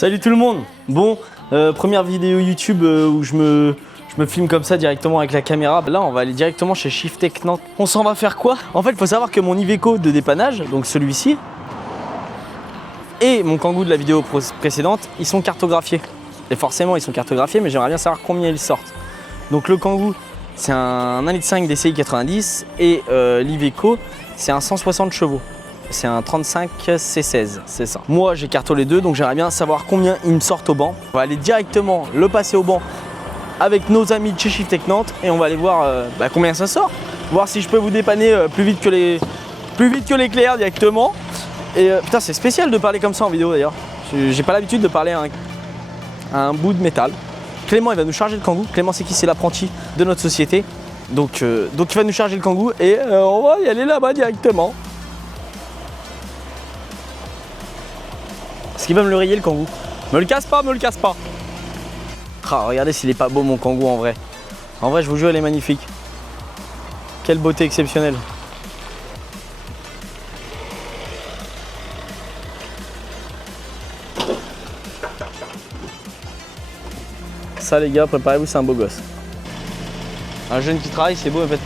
Salut tout le monde. Bon, première vidéo YouTube où je me filme comme ça directement avec la caméra. Là on va aller directement chez Shiftech Nantes. On s'en va faire quoi? En fait il faut savoir que mon Iveco de dépannage, donc celui-ci, et mon Kangoo de la vidéo précédente, ils sont cartographiés. Et forcément ils sont cartographiés, mais j'aimerais bien savoir combien ils sortent. Donc le Kangoo c'est un 1,5 litre DCI 90 et l'Iveco c'est un 160 chevaux. C'est un 35 C16, c'est ça. Moi j'ai carto les deux, donc j'aimerais bien savoir combien ils me sortent au banc. On va aller directement le passer au banc avec nos amis de chez Shiftech Nantes et on va aller voir combien ça sort. Voir si je peux vous dépanner plus vite que l'éclair directement. Et putain c'est spécial de parler comme ça en vidéo d'ailleurs. J'ai pas l'habitude de parler à un bout de métal. Clément il va nous charger le Kangoo. Clément c'est qui? C'est l'apprenti de notre société. Donc il va nous charger le Kangoo et on va y aller là-bas directement. Est-ce qu'il va me le rayer le Kangoo? Me le casse pas, me le casse pas. Ah, regardez s'il est pas beau mon Kangoo en vrai. En vrai, je vous jure, il est magnifique. Quelle beauté exceptionnelle. Ça les gars, préparez-vous, c'est un beau gosse. Un jeune qui travaille, c'est beau en fait.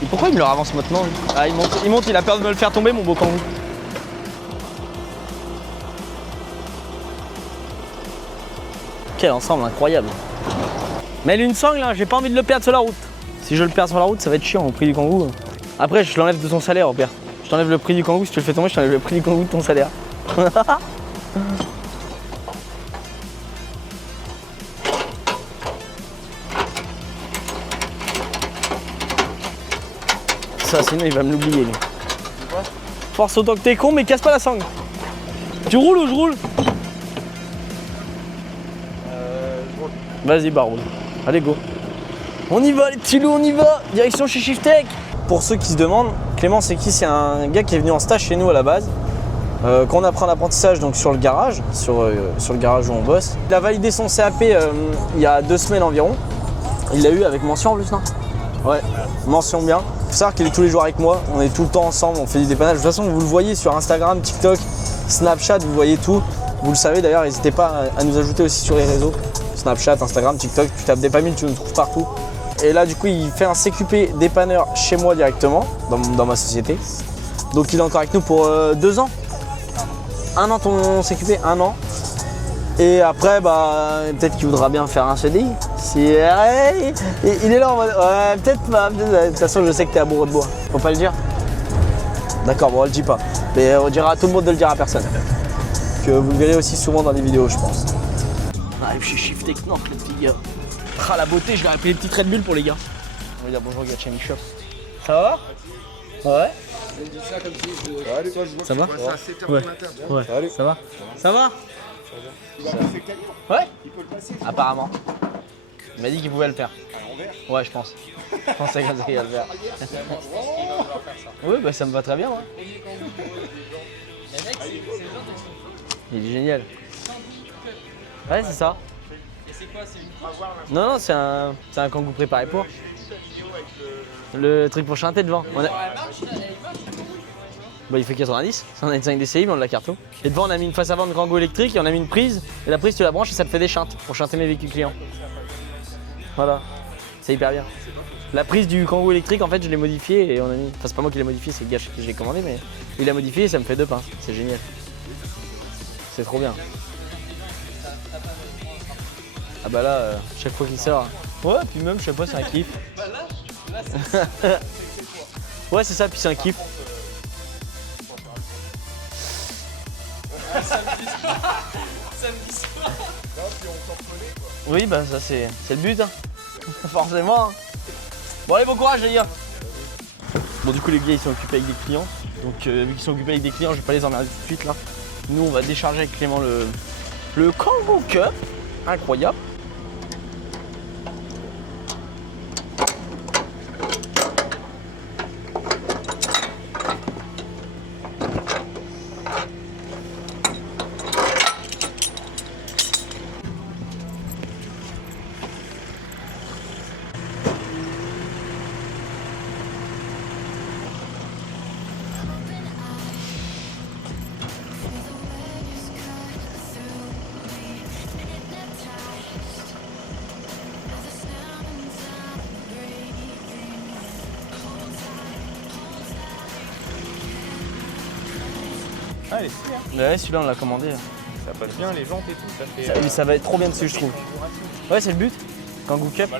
Et pourquoi il me le avance maintenant? Ah, il monte, il a peur de me le faire tomber mon beau Kangoo. Quel ensemble incroyable. Mais une sangle, hein, j'ai pas envie de le perdre sur la route. Si je le perds sur la route, ça va être chiant au prix du Kangoo. Après, je l'enlève de ton salaire au pire. Je t'enlève le prix du Kangoo, si tu le fais tomber, je t'enlève le prix du Kangoo de ton salaire. Ça, sinon il va me l'oublier. Force autant que t'es con, mais casse pas la sangle. Tu roules ou je roule? Vas-y, bah roule. Allez, go. On y va, les petits loups, on y va. Direction chez Shiftech. Pour ceux qui se demandent, Clément, c'est qui? C'est un gars qui est venu en stage chez nous à la base. Quand on apprend l'apprentissage donc sur le garage, sur le garage où on bosse. Il a validé son CAP il y a 2 semaines environ. Il l'a eu avec mention en plus, non? Ouais, mention bien. Il faut savoir qu'il est tous les jours avec moi. On est tout le temps ensemble, on fait du dépannage. De toute façon, vous le voyez sur Instagram, TikTok, Snapchat, vous voyez tout. Vous le savez d'ailleurs, n'hésitez pas à nous ajouter aussi sur les réseaux. Snapchat, Instagram, TikTok, tu tapes Dépamil, tu nous trouves partout. Et là du coup il fait un CQP dépanneur chez moi directement, dans ma société. Donc il est encore avec nous pour 2 ans. 1 an ton CQP, 1 an. Et après peut-être qu'il voudra bien faire un CDI. Si, il est là en mode, ouais, peut-être pas, de toute façon je sais que t'es amoureux de moi. Faut pas le dire? D'accord, bon on le dit pas. Mais on dira à tout le monde de le dire à personne. Que vous le verrez aussi souvent dans les vidéos je pense. On arrive chez Shiftech Nantes les petits gars. Ah la beauté, je vais appeler les petites Red Bull pour les gars. On va dire bonjour gars, Chami Shop. Ça va? Ouais. Ça va? Ouais. Ouais. Ça va? Ça va? Ouais? Apparemment. Il m'a dit qu'il pouvait le faire. Ouais, je pense. Je pense que qu'il va le faire. Oui, bah ça me va très bien. Ouais. Il est génial. Ouais, c'est ça. Non, c'est un Kangoo préparé pour. Le truc pour chanter devant. Bah, il fait 90, c'est un 1,5 DCI, mais on l'a carto. Et devant, on a mis une face avant de Kangoo électrique et on a mis une prise. Et la prise, tu la branches et ça te fait des chantes pour chanter mes véhicules clients. Voilà, c'est hyper bien. La prise du Kangoo électrique, en fait, je l'ai modifiée et on a mis. Enfin, c'est pas moi qui l'ai modifié, c'est le gars que je l'ai commandé, mais il l'a modifié et ça me fait 2 pains. C'est génial. C'est trop bien. Ah bah là, chaque fois qu'il sort. Ouais, puis même, je sais pas, c'est un kiff. Ouais, c'est ça, puis c'est un kiff. Oui, bah ça c'est le but, hein. Forcément. Hein. Bon allez, bon courage les gars. Bon du coup les gars ils sont occupés avec des clients. Donc vu qu'ils sont occupés avec des clients, je vais pas les emmerder tout de suite là. Nous on va décharger avec Clément le Kangoo Cup. Incroyable. Ah, elle est stylée, hein. Ouais, celui-là on l'a commandé. Ça passe bien les jantes et tout. Ça fait. Ça va être trop bien dessus, je trouve. Ouais, c'est le but. Kangoo Cup.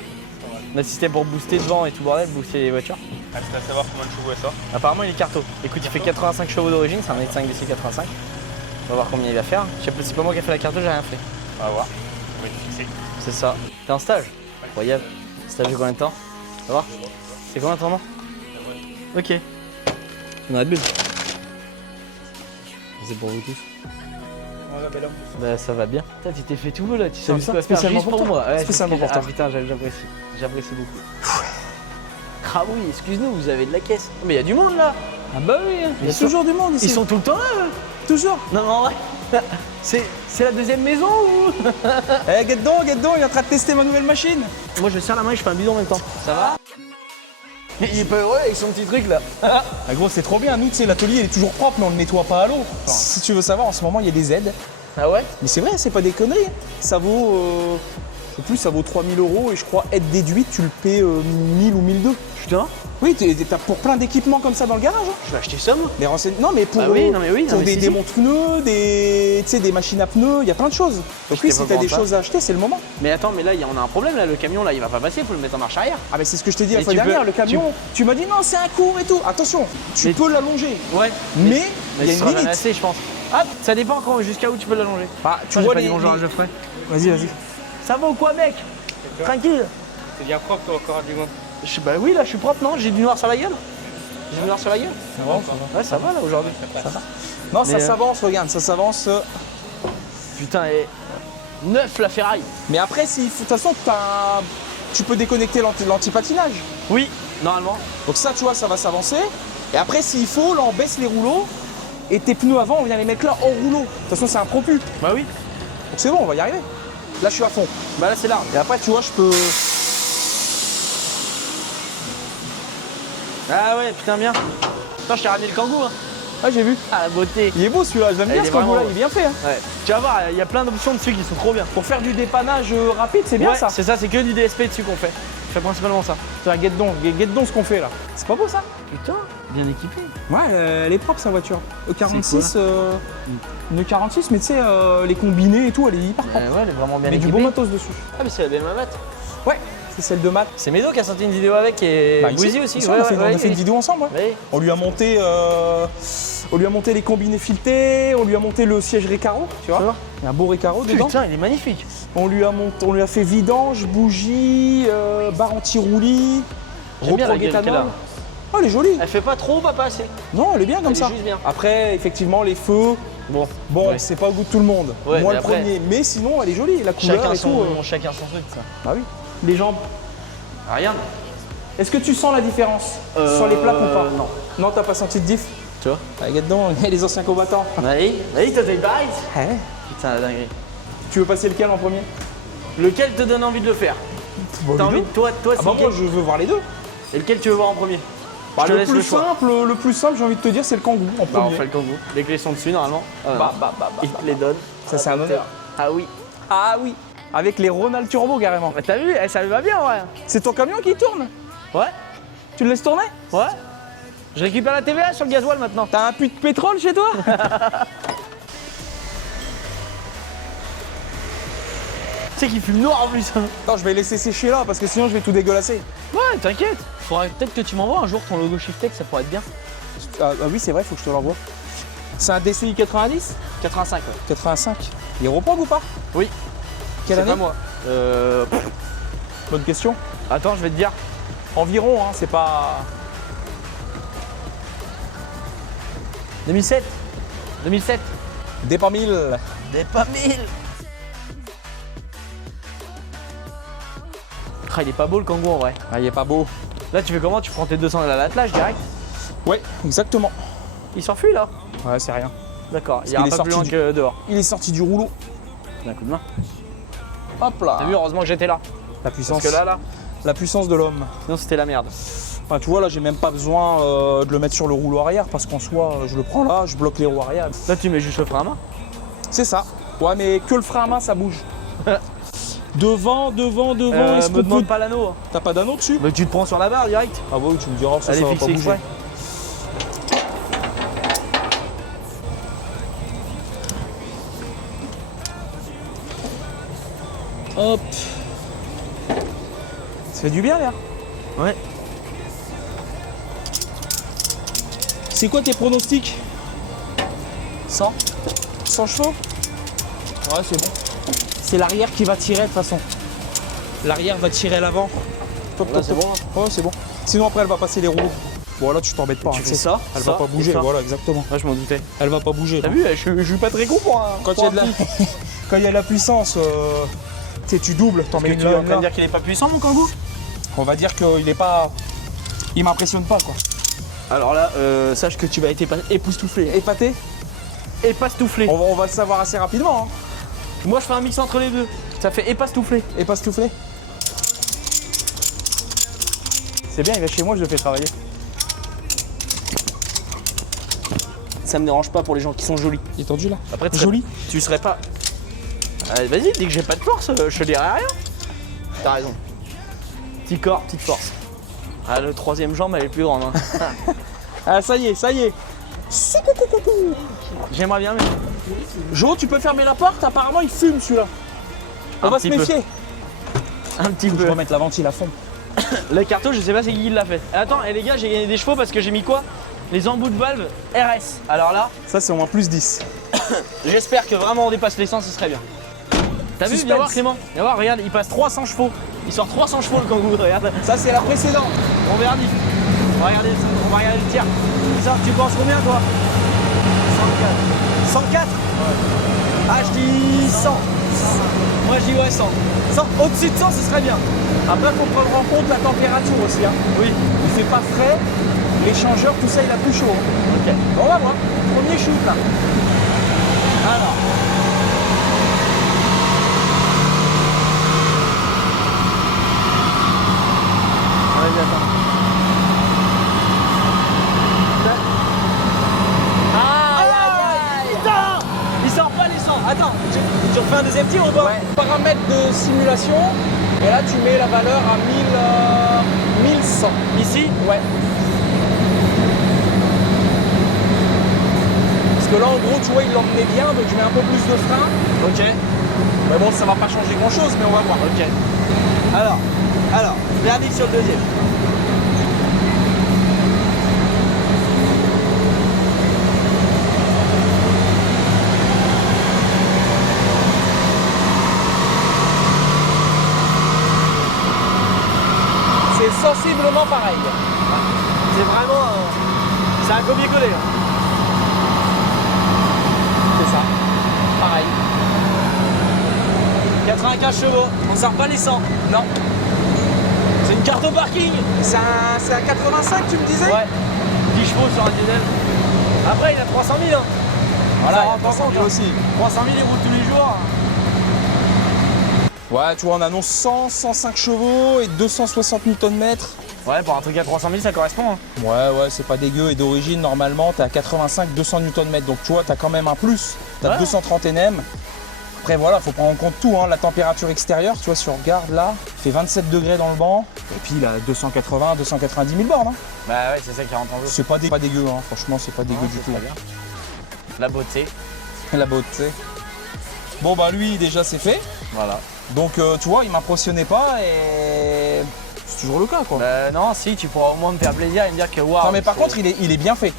On a système pour booster devant et tout bordel, booster les voitures. Ah, c'est à savoir combien de chevaux elle sort. Apparemment, il est carto. Écoute, il fait 85 chevaux d'origine, c'est un 1,5 DC 85. On va voir combien il va faire. Je sais pas, c'est pas moi qui ai fait la carto, j'ai rien fait. On va voir. On va être fixé. C'est ça. T'es en stage? Incroyable. Stage de combien de temps? Ça va? C'est combien ton nom? Ok. On a de but. C'est pour vous tous. Bah ça va bien. Putain, tu t'es fait tout beau là, tu sais ça quoi faire spécialement juste pour pour toi. moi. Ouais, Spécialement pour toi. Ah putain, j'apprécie. J'apprécie beaucoup. Ah oui, excuse-nous, vous avez de la caisse. Mais il y a du monde là. Ah bah oui, il y a toujours du monde ici. Ils sont tout le temps là. toujours. Non mais en vrai, c'est la deuxième maison ou? Eh, get donc, il est en train de tester ma nouvelle machine. Moi je serre la main et je fais un bidon en même temps. Ça va? Il est pas heureux avec son petit truc là. Ah gros, c'est trop bien. Nous, tu sais, l'atelier il est toujours propre, mais on le nettoie pas à l'eau. Si tu veux savoir, en ce moment, il y a des aides. Ah ouais? Mais c'est vrai, c'est pas des conneries. Ça vaut, je sais plus, ça vaut 3000 € et je crois aide déduite, tu le paies 1000 ou 1002. Putain, Oui, t'as pour plein d'équipements comme ça dans le garage. Hein. je vais acheter ça moi. Des renseignements. Non, mais pour, Ah oui, non, mais oui, pour non, mais des si, si. monte-pneus, tu sais, des machines à pneus, il y a plein de choses. Donc oui, J'étais si pas t'as des au courant de choses à acheter, c'est le moment. Mais attends, mais là on a un problème là, le camion là il va pas passer, faut le mettre en marche arrière. Ah, mais c'est ce que je t'ai dit la Mais fois tu dernière, peux- le camion. Tu m'as dit non, c'est un cours et tout. Attention, tu Mais- peux l'allonger. Ouais. Mais il y a ce une sera jamais limite. assez je pense. Ah, ça dépend quand, jusqu'à où tu peux l'allonger. Ah, tu Moi, j'ai vois pas les. dit bonjour à Geoffrey. Vas-y, vas-y. Ça va ou quoi mec? Tranquille. C'est bien propre toi encore du moins. Bah oui là je suis propre non? J'ai du noir sur la gueule? J'ai du noir sur la gueule? Ouais ça va là aujourd'hui. Non, ça Mais, s'avance, regarde, ça s'avance. Putain et. Neuf la ferraille. Mais après, de toute façon, tu peux déconnecter l'anti-patinage. Oui, normalement. Donc ça, tu vois, ça va s'avancer. Et après, s'il faut, là, on baisse les rouleaux. Et tes pneus avant, on vient les mettre là, en rouleau. De toute façon, c'est un propu. Bah oui. Donc c'est bon, on va y arriver. Là, je suis à fond. Bah là c'est large. Et après, tu vois, je peux. Ah ouais putain bien. Putain je t'ai ramené le kangou hein. Ah, j'ai vu. Ah la beauté. Il est beau celui-là, j'aime bien Il ce est combo-là, vraiment- il est bien fait. Hein. Ouais. Tu vas voir, il y a plein d'options dessus qui sont trop bien. Pour faire du dépannage rapide, c'est bien Ouais, ça. c'est ça, c'est que du DSP dessus qu'on fait. On fait principalement ça. Tiens, guette donc ce qu'on fait là. C'est pas beau ça? Putain, bien équipé. Ouais, elle est propre sa voiture. E46, C'est une E46, mais tu sais, les combinés et tout, elle est hyper propre. Ouais, elle est vraiment bien Mais du équipée. bon matos dessus. Ah mais c'est la BMW Mat. Ouais, c'est celle de Matt. C'est Medo qui a sorti une vidéo avec et Bah, ici, Bouzy aussi. ici, on a fait une vidéo ensemble. Ouais. Oui. On lui a monté, les combinés filetés, on lui a monté le siège Recaro, tu vois. Ça va. Il y a un beau Recaro dedans. Putain, il est magnifique. On lui a fait vidange, bougie, barre anti-roulis, J'aime bien la gueule qu'elle a. rétro-éthanol. Oh, elle est jolie. Elle fait pas trop, pas assez. Non, elle est bien comme Elle est ça. juste bien. Après, effectivement, les feux, Bon, bon, ouais. c'est pas au goût de tout le monde. Ouais, Moi mais le après- premier, mais sinon, elle est jolie, la couleur chacun et tout. chacun son truc ça. Bah oui. Les jambes. Ah, regarde. Est-ce que tu sens la différence sur les plaques ou pas? Non. Non, t'as pas senti de diff? Tu vois? Ah, regarde donc, les anciens combattants. Vas-y, toi t'as une pareille. Ouais. Putain, la dinguerie. Tu veux passer lequel en premier? Lequel te donne envie de le faire? Bon, T'as les envie deux. toi Ah c'est bah lequel? moi je veux voir les deux. Et lequel tu veux voir en premier? Bah, Je te le laisse plus le choix. simple, j'ai envie de te dire, c'est le kangou en Bah on premier. fait le kangou. Les clés sont dessus normalement. Il te les donne. Ça c'est un honneur. Ah oui. Ah oui. Avec les Ronald Turbo carrément. Bah t'as vu, ça lui va bien ouais. C'est ton camion qui tourne? Ouais. Tu le laisses tourner? Ouais. Je récupère la TVA sur le gasoil maintenant. T'as un puits de pétrole chez toi? Tu sais qu'il fume noir en plus. Non, je vais laisser sécher là parce que sinon je vais tout dégueulasser. Ouais, t'inquiète. Faudrait peut-être que tu m'envoies un jour ton logo Shiftech, ça pourrait être bien. Ah oui, c'est vrai, faut que je te l'envoie. C'est un DCI 90? 85 ouais. 85. Il reprend ou pas? Oui. Quelle C'est année? pas moi. Bonne question. Attends, je vais te dire. Environ, hein, c'est pas. 2007. 2007. Des pas 1000. Des pas 1000. Ah, il est pas beau le kangou en vrai. Ah, il est pas beau. Là, tu fais comment? Tu prends tes 200 à l'attelage direct? Ouais, exactement. Il s'enfuit là? Ouais, c'est rien. D'accord, il qu'il ira est pas plus sorti loin que dehors. Il est sorti du rouleau. Un coup de main. Hop là. T'as vu, heureusement que j'étais là. La puissance. Parce que là, La puissance de l'homme. sinon c'était la merde. Enfin, tu vois, là, j'ai même pas besoin de le mettre sur le rouleau arrière parce qu'en soi, je le prends là, je bloque les roues arrière. Là, tu mets juste le frein à main. C'est ça. Ouais, mais que le frein à main, ça bouge. Devant, est-ce Me qu'on demande peut... pas l'anneau. Hein. T'as pas d'anneau dessus? Mais tu te prends sur la barre direct. Ah bah oui, tu me diras, ça Elle est va pas fixée bouger. exprès. Hop. Ça fait du bien, là. Ouais. C'est quoi tes pronostics? 100 chevaux? Ouais, c'est bon. C'est l'arrière qui va tirer de toute façon. L'arrière va tirer l'avant. Là, c'est bon. Ouais, c'est bon. Sinon, après, elle va passer les roues. Bon, là, tu t'embêtes pas. Tu hein, fais ça, Elle ça, va pas bouger. et ça. Voilà, exactement. Ouais, je m'en doutais. Elle va pas bouger. T'as non. vu, je suis pas très con pour un. Quand il y a de la... Quand il y a de la puissance, tu sais, tu doubles. T'en mets Tu une es là, en une train de là. dire qu'il est pas puissant, mon kangou? On va dire qu'il est pas... Il m'impressionne pas, quoi. Alors là, sache que tu vas être époustouflé. Épaté? Épastouflé. On va le savoir assez rapidement. Hein. Moi, je fais un mix entre les deux. Ça fait épastouflé. Épastouflé. C'est bien, il va chez moi, je le fais travailler. Ça me dérange pas pour les gens qui sont jolis. Il est tendu là. Après, Joli. Tu serais pas. Allez, vas-y, dès que j'ai pas de force, je te dirai rien. T'as raison. Petit corps, petite force. Ah, le troisième jambe, elle est plus grande. Hein. Ah, ça y est, ça y est. J'aimerais bien, mais. Jo, tu peux fermer la porte? Apparemment, il fume celui-là. On Un va se petit peu. méfier. Un petit Je peu. vais remettre la ventile à fond. Le carton, je sais pas c'est qui l'a fait. Attends, et les gars, j'ai gagné des chevaux parce que j'ai mis quoi? Les embouts de valve RS. Alors là, Ça, c'est au moins plus 10. j'espère que vraiment on dépasse les 100, ce serait bien. T'as vu? Suspense. Viens voir Clément. Viens voir, regarde, il passe 300 chevaux. Il sort 300 chevaux le kangou, regarde. Ça, c'est la précédente. On verra. On va regarder le tir. Ça, tu penses combien toi? 104. 104? Ouais. Ah, je dis 100. Moi, je dis ouais, 100. 100. Au-dessus de 100, ce serait bien. Après, il faut prendre en compte la température aussi. Hein. Oui. Il fait pas frais. L'échangeur, tout ça, il a plus chaud. Hein. Ok. Bon, on va voir. Premier shoot là. Alors. Vas-y, attends. Putain! Il sort pas les 100. Attends, tu refais un deuxième tir ou pas? Ouais. Paramètres de simulation. Et là, tu mets la valeur à 1100. Ici? Ouais. Parce que là, en gros, tu vois, il l'emmenait bien, donc je mets un peu plus de frein. Ok. Mais bon, ça va pas changer grand-chose, mais on va voir. Ok. Alors, verdict sur le deuxième. C'est sensiblement pareil. C'est vraiment. C'est un copier-coller. Hein. C'est ça. Pareil. 95 chevaux, on sort pas les 100. Non. C'est une carte au parking. C'est un 85, tu me disais? Ouais. 10 chevaux sur un diesel. Après, il a 300 000. Hein. Voilà, Ça il y a rentre en 300 compte, 000 hein. aussi. 300 000, il roule tous les jours. Ouais, tu vois, on annonce 100, 105 chevaux et 260 Nm. Ouais, pour un truc à 300 000, ça correspond. Hein. Ouais, c'est pas dégueu. Et d'origine, normalement, t'es à 85, 200 Nm. Donc, tu vois, t'as quand même un plus. T'as Ouais. 230 Nm. Après, voilà, faut prendre en compte tout. Hein. La température extérieure, tu vois, si on regarde là, il fait 27 degrés dans le banc. Et puis, il a 280, 290 000 bornes. Hein. Bah ouais, c'est ça qui rentre en jeu. C'est pas dégueu, hein. Franchement, c'est pas dégueu du tout. Bien. La beauté. La beauté. Bon, bah, lui, déjà, c'est fait. Voilà. Donc, tu vois, il m'impressionnait pas et c'est toujours le cas, quoi. Bah non, si, tu pourras au moins me faire plaisir et me dire que waouh. Non, mais par c'est- contre, il est bien fait.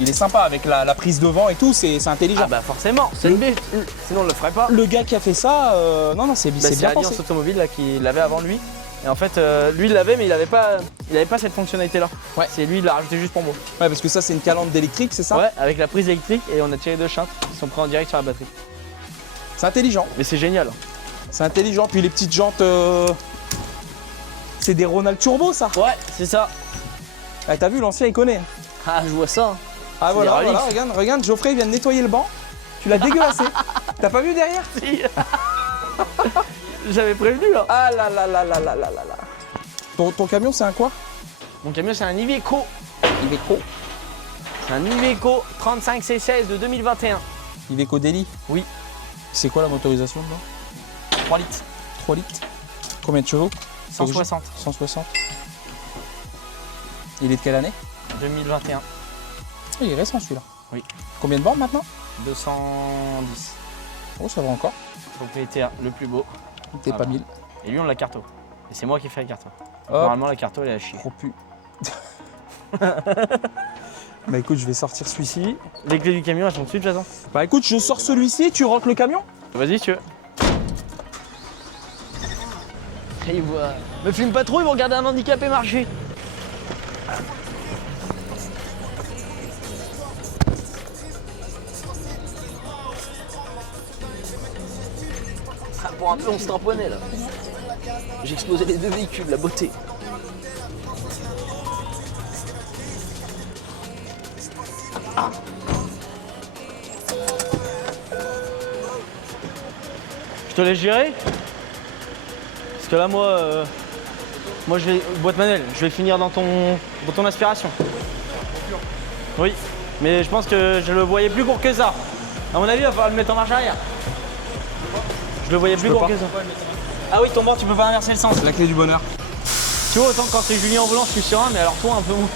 Il est sympa avec la prise de vent et tout, c'est intelligent. Ah bah forcément, c'est une bête. Sinon on le ferait pas. Le gars qui a fait ça, non, c'est Bah, bien Alliance pensé. Automobile là, qui l'avait avant lui. Et en fait, lui il l'avait, mais il avait pas cette fonctionnalité là. Ouais. C'est lui, il l'a rajouté juste pour moi. Ouais, parce que ça, c'est une calandre d'électrique, c'est ça? Ouais, avec la prise électrique et on a tiré deux chantres qui sont pris en direct sur la batterie. C'est intelligent. Mais c'est génial. C'est intelligent. Puis les petites jantes, c'est des Ronald Turbo, ça. Ouais, c'est ça. Ah, t'as vu, l'ancien, il connaît. Ah, je vois ça. Ah, C'est voilà, des reliques. regarde, Geoffrey il vient de nettoyer le banc. Tu l'as dégueulassé. T'as pas vu derrière? Si. J'avais prévenu là. Ah là là là là là là là là. Ton camion, c'est un quoi? Mon camion, c'est un Iveco. Iveco. C'est un Iveco 35 C16 de 2021. Iveco Daily. Oui. C'est quoi la motorisation dedans? 3 litres. 3 litres. Combien de chevaux? 160. 160. Il est de quelle année? 2021. Il est récent celui-là. Oui. Combien de bornes maintenant? 210. Oh, ça va encore. Propriétaire le plus beau. T'es pas 1000. Et lui, on l'a carto. Et c'est moi qui fais la carto. Hop. Normalement, la carto, elle est à chier. Trop pu. Bah écoute, je vais sortir celui-ci. Les clés du camion, elles sont dessus de toute façon. Bah écoute, je sors celui-ci, tu rentres le camion. Vas-y, si tu veux. Et voilà. Me filme pas trop, ils vont regarder un handicapé marcher. Ah, pour un peu, on se tamponnait là. J'ai explosé les deux véhicules, la beauté. Je te laisse gérer. Parce que là, moi je vais. Boîte manuelle, je vais finir dans ton aspiration. Oui, mais je pense que je le voyais plus court que ça. À mon avis, il va falloir le mettre en marche arrière. Je le voyais plus court que ça. Ah oui, ton bord, tu peux pas inverser le sens. La clé du bonheur. Tu vois, autant quand c'est Julien en volant, je suis serein, mais alors toi, un peu mou.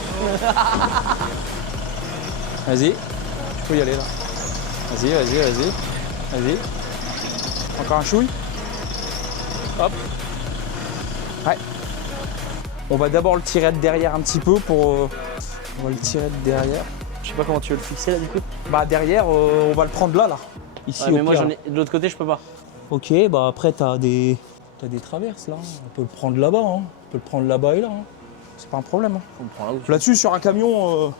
Vas-y, tu peux y aller là. Vas-y. Encore un chouille. Hop. Ouais. On va d'abord le tirer de derrière un petit peu pour... on va le tirer de derrière. Je sais pas comment tu veux le fixer là du coup. Bah derrière, on va le prendre là. Ici Ouais, au mais moi pire. j'en ai. De l'autre côté, je peux pas. Ok, bah après t'as des traverses là. On peut le prendre là-bas. Hein. On peut le prendre là-bas et là. Hein. C'est pas un problème. Hein. On le prend là où tu Là-dessus, sur un camion, On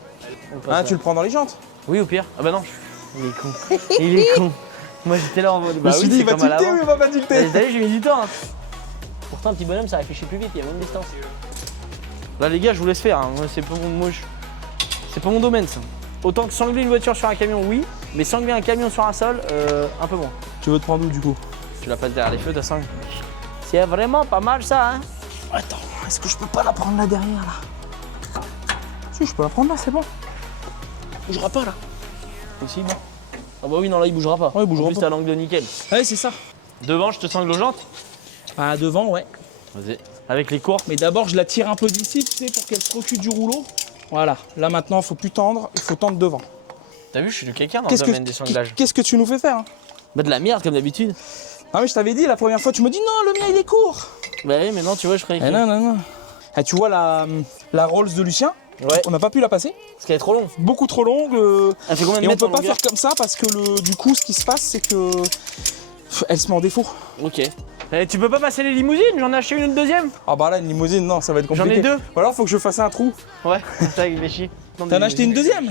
le passe là. tu le prends dans les jantes. Oui, au pire. Ah bah non. Il est con. Il est con. Moi j'étais là en mode. Je me suis dit, il va tilter ou il va pas tilter. T'as vu, j'ai mis du temps. Hein. Pourtant, un petit bonhomme, ça réfléchit plus vite, il y a moins de distance. Là, les gars, je vous laisse faire. Hein. Moi, c'est pas mon domaine, ça. Autant que sangler une voiture sur un camion, oui, mais sangler un camion sur un sol, un peu moins. Tu veux te prendre où du coup? Tu la passes derrière les feux, ta sangle. C'est vraiment pas mal, ça, hein. Attends, est-ce que je peux pas la prendre là derrière là? Si, je peux la prendre là, c'est bon. Il bougera pas, là. Possible. Ah bah oui, non, là, il bougera pas. Ouais, il bougera en plus, pas. t'as l'angle de nickel. Ouais, c'est ça. Devant, je te sangle aux jantes. Ah, devant, ouais. Vas-y. Avec les courtes. Mais d'abord, je la tire un peu d'ici, tu sais, pour qu'elle se recule du rouleau. Voilà. Là, maintenant, il faut plus tendre, il faut tendre devant. T'as vu, je suis du quelqu'un dans le domaine des sanglages. Qu'est-ce que tu nous fais faire hein? Bah de la merde, comme d'habitude. Ah, mais je t'avais dit la première fois, tu me dis non, le mien il est court. Bah oui, mais non, tu vois, je ferais. Eh non. Ah, tu vois la Rolls de Lucien? Ouais. On n'a pas pu la passer. Parce qu'elle est trop longue. Beaucoup trop longue. Elle fait combien de Et on mètres peut en pas longueur faire comme ça parce que du coup, ce qui se passe, c'est que elle se met en défaut. Ok. Eh, tu peux pas passer les limousines? J'en ai acheté une deuxième. Ah bah là, une limousine, non, ça va être J'en compliqué. ai deux. Ou alors, faut que je fasse un trou. Ouais, ça réfléchit. T'en as acheté une deuxième?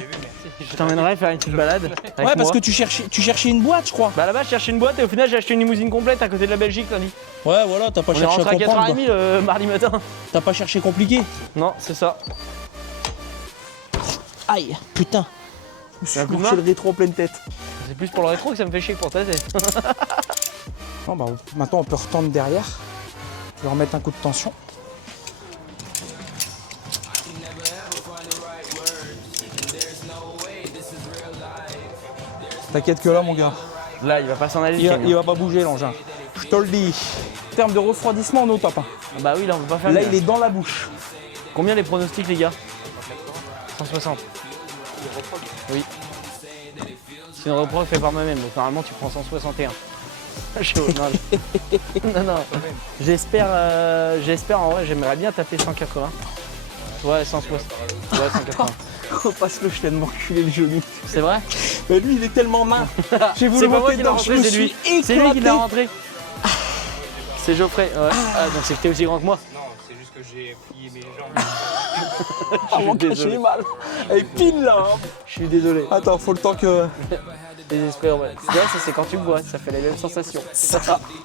Je t'emmènerai faire une petite balade. Avec Ouais, parce moi. que tu cherchais une boîte, je crois. Bah là-bas, je cherchais une boîte et au final, j'ai acheté une limousine complète à côté de la Belgique lundi. Ouais, voilà, t'as pas On est cherché à rentré à comprendre. 4h30 le mardi matin. T'as pas cherché compliqué. Non, c'est ça. Aïe, putain. Un coup de main. le rétro en pleine tête. C'est plus pour le rétro que ça me fait chier que pour ta tête. Non, bah, maintenant, on peut retendre derrière. Je vais remettre un coup de tension. T'inquiète que là, mon gars, Là, il va pas s'en aller. le il camion. va pas bouger l'engin. Je te le dis. En termes de refroidissement, on est au top. Hein. Ah bah oui, là, on peut pas faire. Là, mieux. il est dans la bouche. Combien les pronostics, les gars? 160. Oui. C'est une reproche faite par moi-même, donc normalement tu prends 161. Je suis non, non. J'espère en vrai, j'aimerais bien taper 180. Ouais, 160. Ouais, 180. Oh, passe-le, je tellement enculé le genou. C'est vrai? Mais lui, il est tellement main. J'ai voulu C'est pas moi monter qui l'a dedans, je rentré, me c'est lui. suis C'est lui qui l'a éclaté. rentré. C'est Geoffrey, ouais. Ah, donc c'est que t'es aussi grand que moi. Non, c'est juste que j'ai plié mes jambes. Ah, mon gars, désolé. j'ai mal. Elle pile là. Hein. Je suis désolé. Attends, faut le temps que. Désespéré, ouais. C'est vrai, ça c'est quand tu bois, ça fait la même sensation.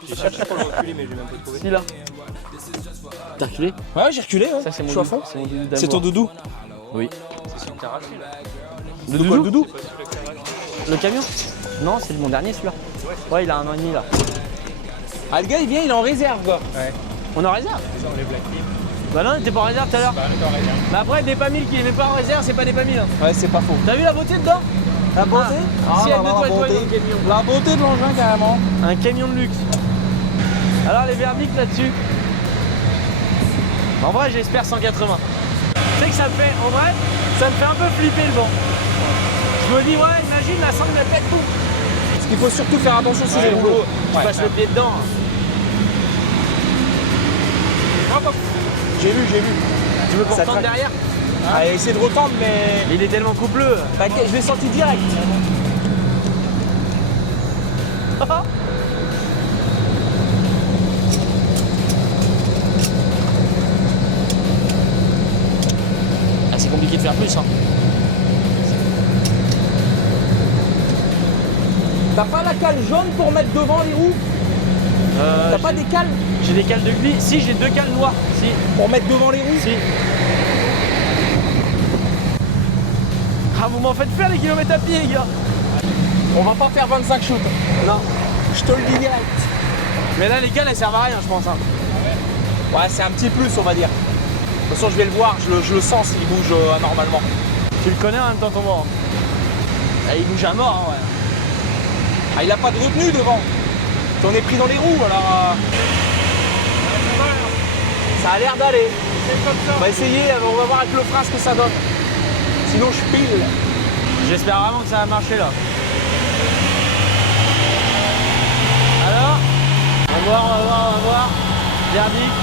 J'ai cherché pour le reculer, mais j'ai même pas trouvé. Si là. T'as reculé? Ouais, j'ai reculé. Ouais. Ça c'est Je mon suis à doudou. fond. C'est mon doudou d'amour. C'est ton doudou. Oui. C'est celui que t'as arraché là. Le De quoi, le doudou? Le camion? Non, c'est mon dernier celui-là. Ouais, il a 1 an et demi là. Ah, le gars, il vient, il est en réserve, quoi. Ouais. On est en réserve? C'est on les Black Team. Bah non, t'es pas en réserve tout à l'heure. Bah, on est en réserve. Mais après, des pas 1000 qui les met pas en réserve, c'est pas des pas 1000. Hein. Ouais, c'est pas faux. T'as vu la beauté dedans? La beauté Si elle la nettoie beauté. le camion. La beauté de l'engin, carrément. Un camion de luxe. Alors les verdics là-dessus. En vrai, j'espère 180. Tu sais que ça me fait, en vrai, ça me fait un peu flipper le vent. Je me dis, ouais, imagine la sangle elle pète tout. Ce qu'il faut surtout faire attention, c'est les rouleaux. Tu passes le pied dedans. J'ai vu. Tu veux qu'on Ça retente traque. derrière? Allez, essaye de retendre, mais Il est tellement coupleux. t'inquiète, je l'ai senti direct. Ah, c'est compliqué de faire plus. Hein. T'as pas la cale jaune pour mettre devant les roues? T'as pas des cales J'ai des cales de gris. Si, j'ai 2 cales noires. Si. pour mettre devant les roues? Si. Ah, vous m'en faites faire les kilomètres à pied, les gars. On va pas faire 25 shoots. Non. Je te le dis direct. Mais là, les cales, elles servent à rien, je pense. Hein. Ouais, c'est un petit plus, on va dire. De toute façon, je vais le voir, je le sens s'il bouge anormalement. Tu le connais en même temps, ton vent. Ah, il bouge à mort, hein, ouais. Ah, il a pas de retenue devant. Puis on est pris dans les roues, alors. Ça a l'air d'aller. On va essayer, on va voir avec le frein ce que ça donne. Sinon, je pile. J'espère vraiment que ça va marcher là. Alors, on va voir. Verdict.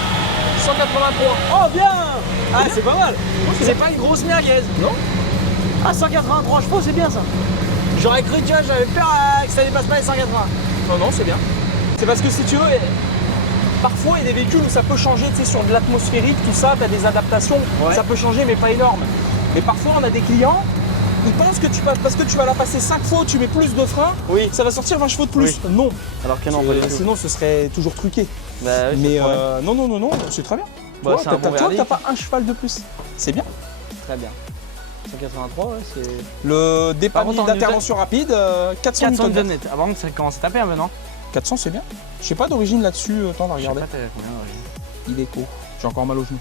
183. Oh, bien. Ah, c'est pas mal. C'est pas une grosse merguez. Non? Ah, 183 chevaux, c'est bien ça. J'aurais cru, tu vois, j'avais peur que ça dépasse pas les 180. Non, c'est bien. C'est parce que si tu veux, parfois il y a des véhicules où ça peut changer, tu sais, sur de l'atmosphérique, tout ça, tu as des adaptations, Ouais. ça peut changer mais pas énorme. Mais parfois on a des clients, ils pensent que parce que tu vas la passer 5 fois, tu mets plus de frein, Oui. ça va sortir 20 chevaux de plus. Oui. Non. Alors que non, pas du tout. Sinon ce serait toujours truqué. Bah, oui, Mais pas de problème. non, c'est très bien. Bah, Tu c'est un bon vois, verdict. t'as pas un cheval de plus. C'est bien. Très bien. 183, ouais, c'est. Le Par départ contre, en d'intervention rapide, 400 400 Nm. Nm. Ah, par contre, ça commence à taper un peu, non? 400 c'est bien. Je sais pas d'origine là-dessus, attends, on va Je sais regarder. pas, t'as combien d'origine? Il est co. J'ai encore mal au genou.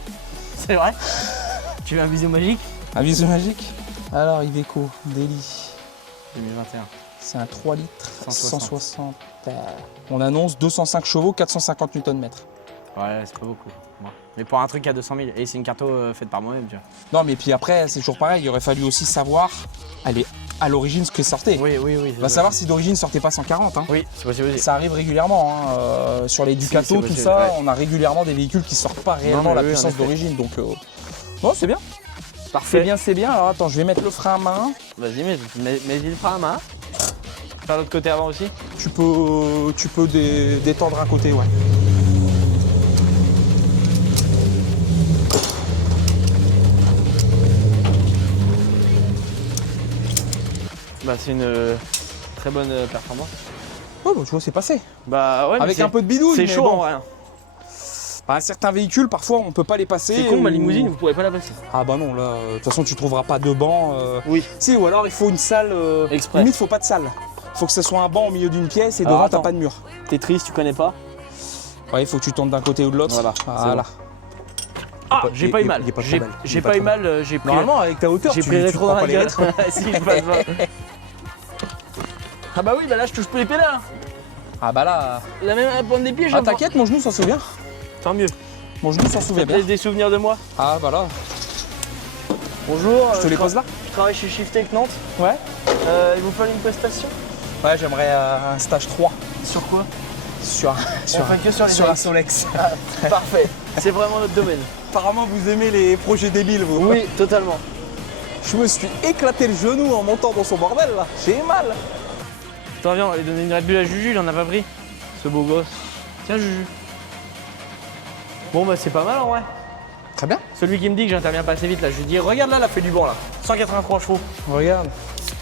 C'est vrai? Tu veux un bisou magique? Un visu magique. Alors, Iveco, Daily. 2021. C'est un 3 litres, 160. 160. On annonce 205 chevaux, 450 Nm. Ouais, c'est pas beaucoup. Moi. Mais pour un truc à 200 000, et c'est une carto faite par moi-même, tu vois. Non, mais puis après, c'est toujours pareil. Il aurait fallu aussi savoir, allez, à l'origine ce qui sortait. Oui. On va savoir si d'origine sortait pas 140. Hein. Oui, c'est possible aussi. Ça arrive régulièrement. Hein. Sur les Ducato, c'est tout possible, ça, ouais. on a régulièrement des véhicules qui sortent pas réellement mais la oui, en puissance effet. d'origine. Donc, bon, c'est bien. C'est Parfait. bien, c'est bien. Alors attends, je vais mettre le frein à main. Vas-y, mets le frein à main. Faire l'autre côté avant aussi. Tu peux détendre un côté, ouais. Bah, c'est une très bonne performance. Oh, bah, tu vois, c'est passé. Bah, ouais, mais Avec c'est- un peu de bidouille. C'est mais chaud bon. en vrai. Bah, certains véhicules, parfois, on peut pas les passer. C'est con, ma ou- limousine, vous pourrez pas la passer. Ah bah non, là, de toute façon, tu trouveras pas de banc. Oui. Si, ou alors il faut une salle. Exprès. Limite, faut pas de salle. Faut que ce soit un banc au milieu d'une pièce et Alors, devant, t'as attends. pas de mur. T'es triste, tu connais pas. Ouais, il faut que tu tournes d'un côté ou de l'autre. Voilà, Voilà. Ah, pas- j'ai il- pas eu il- mal. il est pas trop J'ai belle. Il j'ai est pas pas eu trop mal, j'ai pris. Normalement, avec ta hauteur, J'ai tu pris tu rétro prends dans pas la les gueule. risques. Si, je passe pas. Ah bah oui, bah là je touche plus les pédales. Ah bah là. La même à pointe des pieds, Ah, j'en t'inquiète, mon genou s'en souvient. Tant mieux. Mon genou s'en souvient Ça te bien. laisse des souvenirs de moi. Ah bah là. Bonjour. Je te les pose là. Je travaille chez Shiftech Nantes. Ouais. Il vous fallait une prestation. Ouais, j'aimerais un stage 3 Sur quoi? sur, sur, fait que sur les sur un Alex. Solex. Parfait. C'est vraiment notre domaine. Apparemment, vous aimez les projets débiles, vous. Oui, totalement. Je me suis éclaté le genou en montant dans son bordel là. J'ai mal. Attends, viens, on va lui donner une Red Bull à Juju, il en a pas pris. Ce beau gosse. Tiens, Juju. Bon, bah c'est pas mal en vrai. Très bien. Celui qui me dit que j'interviens pas assez vite, là, je lui dis regarde là, elle a fait du bon là. 183 chevaux. Regarde,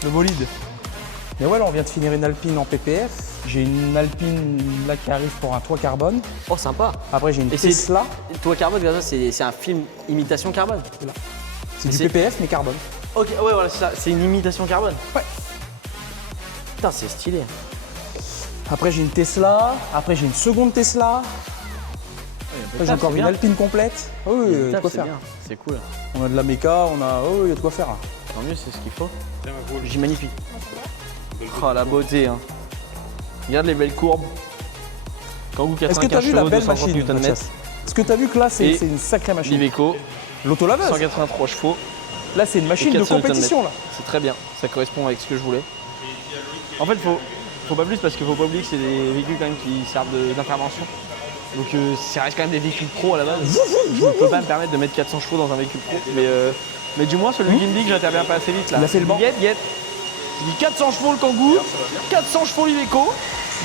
le bolide. Mais ouais, là, on vient de finir une Alpine en PPF. J'ai une Alpine là qui arrive pour un toit carbone. Oh, sympa. Après, j'ai une Et c'est- Tesla. Toi, Carbone, regarde ça, c'est un film imitation carbone. C'est du c'est- PPF, mais carbone. Ok, ouais, voilà, c'est ça. C'est une imitation carbone. Ouais. Putain, c'est stylé. Après, j'ai une Tesla. Après, j'ai une seconde Tesla. Après, j'ai encore une Alpine complète. Ah oui, il y a de quoi C'est faire. bien, c'est cool. On a de la méca, on a. Oh, il y a de quoi faire. là. Tant mieux, c'est ce qu'il faut. J'ai magnifique. Oh, la beauté, hein. Regarde les belles courbes. Kangoo Est-ce que tu as 95 vu la chevaux, belle 230 machine, Nm. Mathias? Est-ce que tu as vu que là, c'est Et une sacrée machine? L'Iveco, L'autolaveuse. 183 chevaux. Là, c'est une machine Et de 400 Nm. compétition là. C'est très bien, ça correspond avec ce que je voulais. En fait, faut pas plus parce qu'il faut pas oublier que c'est des véhicules quand même qui servent d'intervention. Donc ça reste quand même des véhicules pro à la base. Je ne peux pas me permettre de mettre 400 chevaux dans un véhicule pro. Mais du moins, sur le Guindy, j'interviens pas assez vite là. Il a fait le banc. Get. Je dis 400 chevaux le Kangoo, 400 chevaux l'Iveco.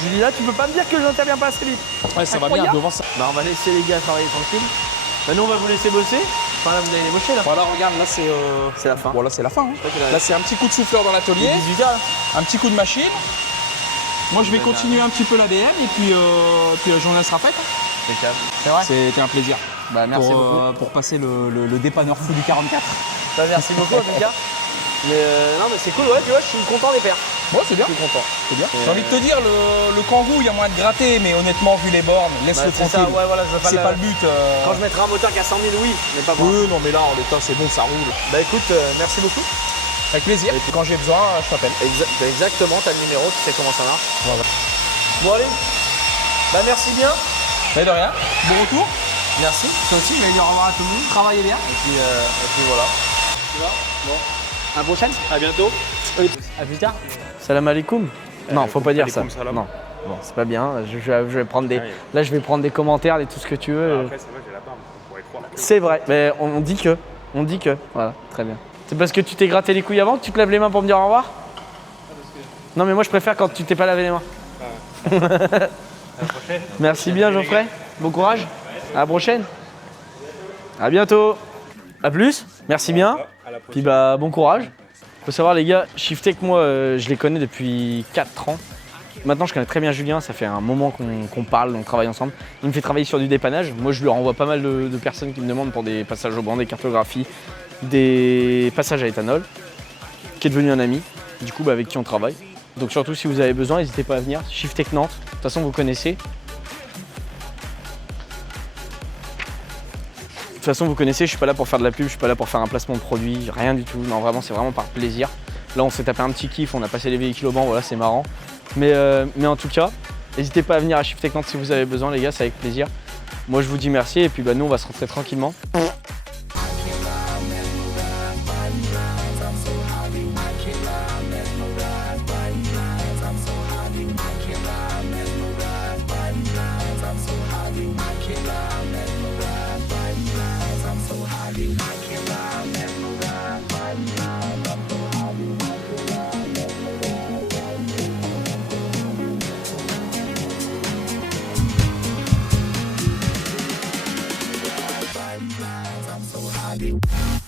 Je dis là, tu peux pas me dire que j'interviens pas assez vite. Ouais, ça va bien Incroyable. devant ça. Bah, on va laisser les gars travailler tranquille. Bah, nous, on va vous laisser bosser. Enfin, là, vous allez les mocher là. Voilà, regarde, là c'est la fin. Voilà, c'est la fin. Hein. qu'il a- Là, c'est un petit coup de souffleur dans l'atelier, 18 gars. un petit coup de machine. Moi, je vais continuer un petit peu la BM et puis la journée sera faite. C'est vrai. C'était un plaisir. Bah, merci beaucoup. Pour passer le dépanneur fou du 44. Bah, merci beaucoup en tout cas. Mais non, mais c'est cool, ouais, tu vois, je suis content des paires. Ouais, c'est bien. Je suis content. C'est bien. J'ai envie de te dire, le Kangoo, il y a moins de gratter, mais honnêtement, vu les bornes, laisse-le Bah, c'est ça, tranquille. ouais, voilà, je veux C'est pas le but. Quand je mettrai un moteur qui a 100 000, oui, mais pas moi. Oui, non, mais là, en l'état, c'est bon, ça roule. Bah écoute, merci beaucoup. Avec plaisir. Et puis, quand j'ai besoin, je t'appelle. Exactement, t'as le numéro, tu sais comment ça marche. Voilà. Bon, allez. Bah merci bien. Mais de rien. Bon retour. Merci. Toi aussi, je vais dire au revoir à tout le monde. Travaillez bien. Et puis voilà. Tu vas? Bon. À la prochaine. À bientôt. À plus tard. Salam alaikum. Non, faut pas dire ça. Alaikum salam. Non. Bon, c'est pas bien. Je vais prendre des. Ouais. Là, je vais prendre des commentaires, tout ce que tu veux. Après, c'est vrai, j'ai la barbe. On pourrait croire. C'est vrai. Mais on dit que. On dit que. Voilà, très bien. C'est parce que tu t'es gratté les couilles avant que tu te laves les mains pour me dire au revoir? Non, mais moi, je préfère quand tu t'es pas lavé les mains. À la prochaine. Merci bien, Geoffrey. Bon courage. À la prochaine. À bientôt. À plus. Merci bien. À la Puis prochaine. bah bon courage. Faut savoir les gars, Shiftech moi je les connais depuis 4 ans. Maintenant je connais très bien Julien, ça fait un moment qu'on parle, on travaille ensemble. Il me fait travailler sur du dépannage. Moi je lui renvoie pas mal de personnes qui me demandent pour des passages au banc, des cartographies, des passages à éthanol, qui est devenu un ami, du coup bah, avec qui on travaille. Donc surtout si vous avez besoin, n'hésitez pas à venir. Shiftech Nantes, de toute façon vous connaissez. De toute façon, vous connaissez, je suis pas là pour faire de la pub, je suis pas là pour faire un placement de produit, rien du tout. Non, vraiment, c'est vraiment par plaisir. Là, on s'est tapé un petit kiff, on a passé les véhicules au banc, voilà, c'est marrant. Mais en tout cas, n'hésitez pas à venir à Shiftech Nantes si vous avez besoin, les gars, c'est avec plaisir. Moi, je vous dis merci et puis bah, nous, on va se rentrer tranquillement. I'm so high.